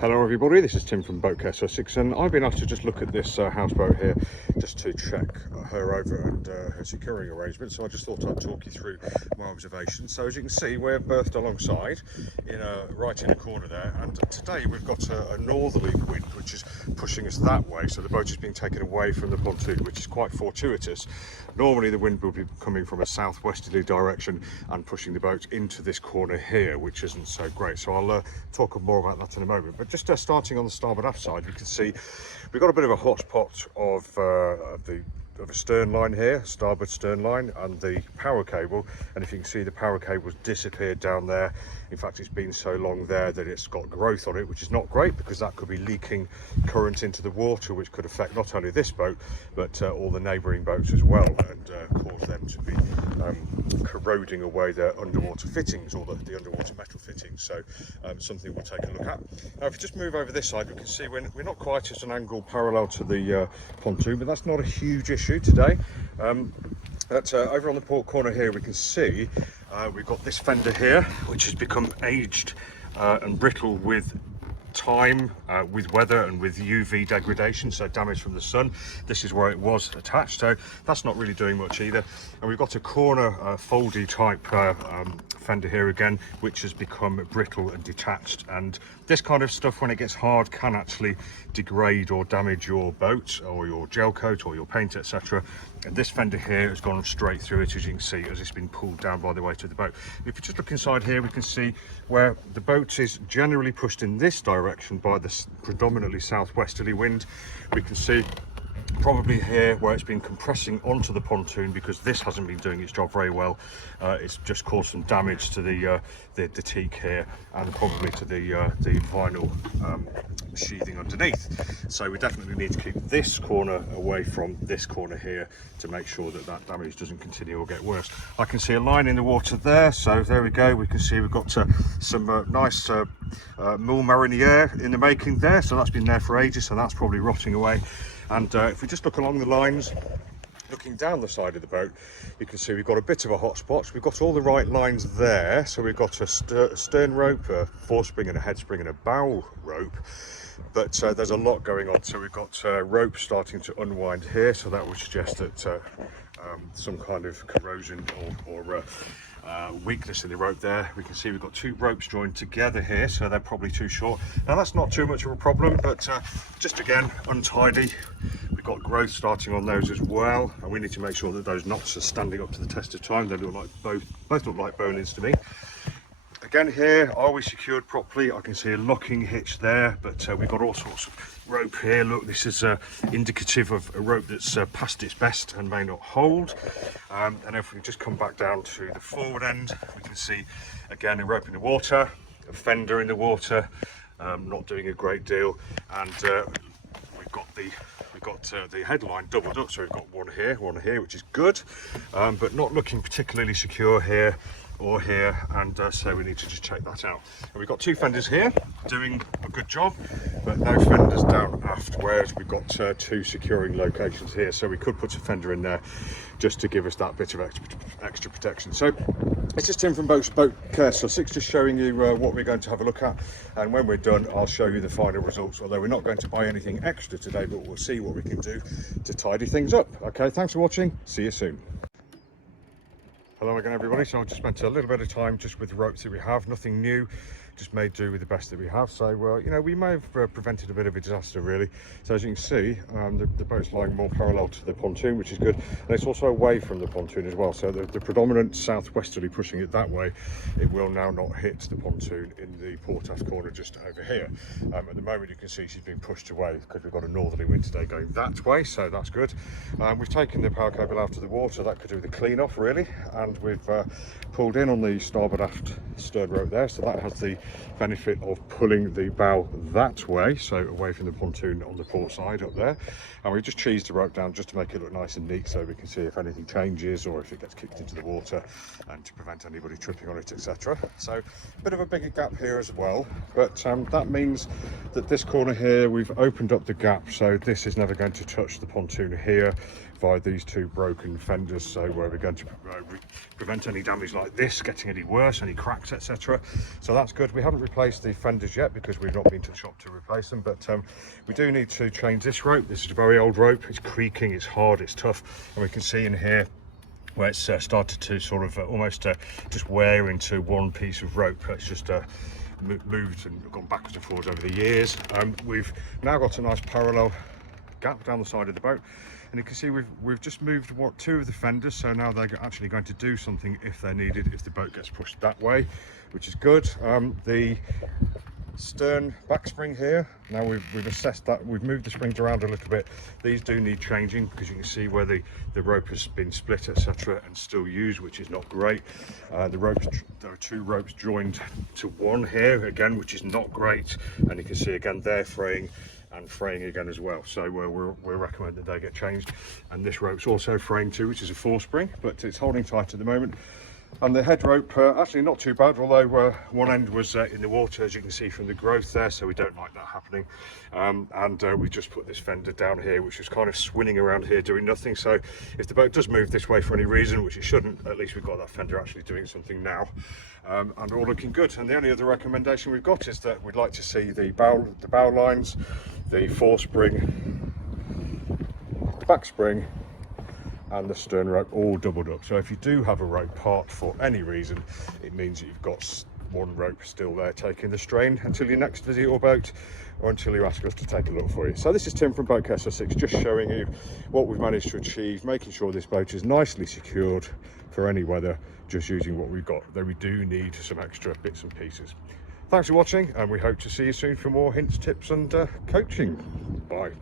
Hello everybody, this is Tim from Boatcare Sussex, and I've been asked to just look at this houseboat here just to check her over and her securing arrangements. So I just thought I'd talk you through my observations. So as you can see, we're berthed alongside right in a corner there, and today we've got a northerly wind which is pushing us that way, so the boat is being taken away from the pontoon, which is quite fortuitous. Normally the wind will be coming from a southwesterly direction and pushing the boat into this corner here, which isn't so great. So I'll talk more about that in a moment. But just starting on the starboard aft side, you can see we've got a bit of a hotspot of a stern line here, starboard stern line, and the power cable. And if you can see, the power cable's disappeared down there. In fact, it's been so long there that it's got growth on it, which is not great, because that could be leaking current into the water, which could affect not only this boat but all the neighbouring boats as well, and cause them to be corroding away their underwater fittings, or the underwater metal fittings. So something we'll take a look at. Now if you just move over this side, we can see we're not quite at an angle parallel to the pontoon, but that's not a huge issue today. Over on the port corner here, we can see we've got this fender here, which has become aged and brittle with time, with weather and with UV degradation, so damage from the sun. This is where it was attached, so that's not really doing much either. And we've got a corner foldy type fender here again, which has become brittle and detached, and this kind of stuff, when it gets hard, can actually degrade or damage your boat or your gel coat or your paint, etc. And this fender here has gone straight through it, as you can see, as it's been pulled down by the weight of the boat. If you just look inside here, we can see where the boat is generally pushed in this direction by the predominantly southwesterly wind. We can see probably here where it's been compressing onto the pontoon, because this hasn't been doing its job very well. It's just caused some damage to the teak here, and probably to the vinyl sheathing underneath. So we definitely need to keep this corner away from this corner here to make sure that that damage doesn't continue or get worse. I can see a line in the water there, so there we go. We can see we've got some nice mule mariniere in the making there, so that's been there for ages, so that's probably rotting away. And if we just look along the lines, looking down the side of the boat, you can see we've got a bit of a hot spot. We've got all the right lines there, so we've got a stern rope, a forespring and a head spring and a bow rope, but there's a lot going on. So we've got rope starting to unwind here, so that would suggest that some kind of corrosion or weakness in the rope there. We can see we've got two ropes joined together here, so they're probably too short. Now that's not too much of a problem, but just again untidy. We've got growth starting on those as well, and we need to make sure that those knots are standing up to the test of time. They look like both look like bone-ins to me. Again here, are we secured properly? I can see a locking hitch there, but we've got all sorts of rope here. Look, this is indicative of a rope that's past its best and may not hold. And if we just come back down to the forward end, we can see again a rope in the water, a fender in the water, not doing a great deal, and we've got the headline doubled up, so we've got one here, which is good, but not looking particularly secure here or here, and so we need to just check that out. And we've got two fenders here doing a good job, but no fenders down aft, whereas we've got two securing locations here, so we could put a fender in there just to give us that bit of extra protection. So this is Tim from Boatcare Sussex, just showing you what we're going to have a look at, and when we're done I'll show you the final results, although we're not going to buy anything extra today, but we'll see what we can do to tidy things up. Okay, thanks for watching, see you soon. Hello again everybody. So I just spent a little bit of time just with the ropes that we have, nothing new, just made do with the best that we have. So you know, we may have prevented a bit of a disaster really. So as you can see, the boat's lying more parallel to the pontoon, which is good, and it's also away from the pontoon as well, so the predominant southwesterly pushing it that way, it will now not hit the pontoon in the port aft corner just over here. At the moment you can see she's been pushed away because we've got a northerly wind today going that way, so that's good. We've taken the power cable out of the water, that could do with the clean off really, and we've pulled in on the starboard aft stern rope there, so that has the benefit of pulling the bow that way, so away from the pontoon on the port side up there. And we just cheesed the rope down just to make it look nice and neat, so we can see if anything changes or if it gets kicked into the water, and to prevent anybody tripping on it, etc. So a bit of a bigger gap here as well, but that means that this corner here we've opened up the gap, so this is never going to touch the pontoon here. via these two broken fenders. So we're going to prevent any damage like this getting any worse, any cracks, etc. So that's good. We haven't replaced the fenders yet because we've not been to the shop to replace them, but we do need to change this rope. This is a very old rope. It's creaking, it's hard, it's tough, and we can see in here where it's started to sort of almost just wear into one piece of rope. It's just moved and gone backwards and forwards over the years. We've now got a nice parallel gap down the side of the boat, and you can see we've just moved two of the fenders, so now they're actually going to do something if they're needed, if the boat gets pushed that way, which is good. The stern back spring here, now we've assessed that, we've moved the springs around a little bit. These do need changing because you can see where the rope has been split, etc., and still used, which is not great. There are two ropes joined to one here again, which is not great, and you can see again they're fraying and fraying again as well, so we're recommending they get changed. And this rope's also fraying too, which is a 4-spring, but it's holding tight at the moment. And the head rope, actually not too bad, although one end was in the water, as you can see from the growth there, so we don't like that happening. We just put this fender down here, which is kind of swinging around here doing nothing. So if the boat does move this way for any reason, which it shouldn't, at least we've got that fender actually doing something now, and all looking good. And the only other recommendation we've got is that we'd like to see the bow lines, the 4-spring, the back spring, and the stern rope all doubled up. So if you do have a rope part for any reason, it means that you've got one rope still there taking the strain until you next visit your boat, or until you ask us to take a look for you. So this is Tim from Boatcare Sussex, just showing you what we've managed to achieve, making sure this boat is nicely secured for any weather, just using what we've got, though we do need some extra bits and pieces. Thanks for watching, and we hope to see you soon for more hints, tips and coaching. Bye.